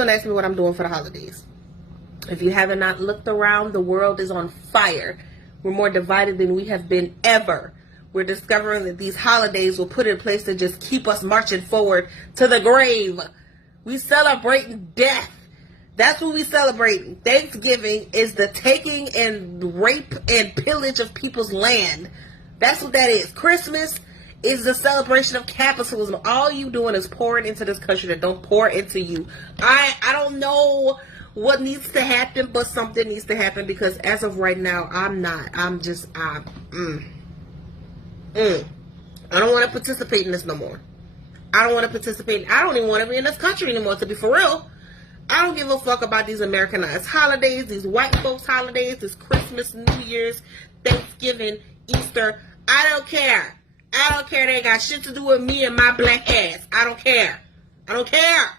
don't ask me what I'm doing for the holidays. If you haven't not looked around, the world is on fire. We're more divided than we have been ever. We're discovering that these holidays were put in place to just keep us marching forward to the grave. We celebrating death. That's what we celebrating. Thanksgiving is the taking and rape and pillage of people's land. That's what that is. Christmas is the celebration of capitalism. All you doing is pouring into this country that don't pour into you. I don't know what needs to happen, but something needs to happen, because as of right now, I don't want to participate in this no more. I don't want to participate. I don't even want to be in this country anymore, to be for real. I don't give a fuck about these Americanized holidays, these white folks holidays, this Christmas, New Year's, Thanksgiving, Easter. I don't care. I don't care. They ain't got shit to do with me and my black ass. I don't care. I don't care.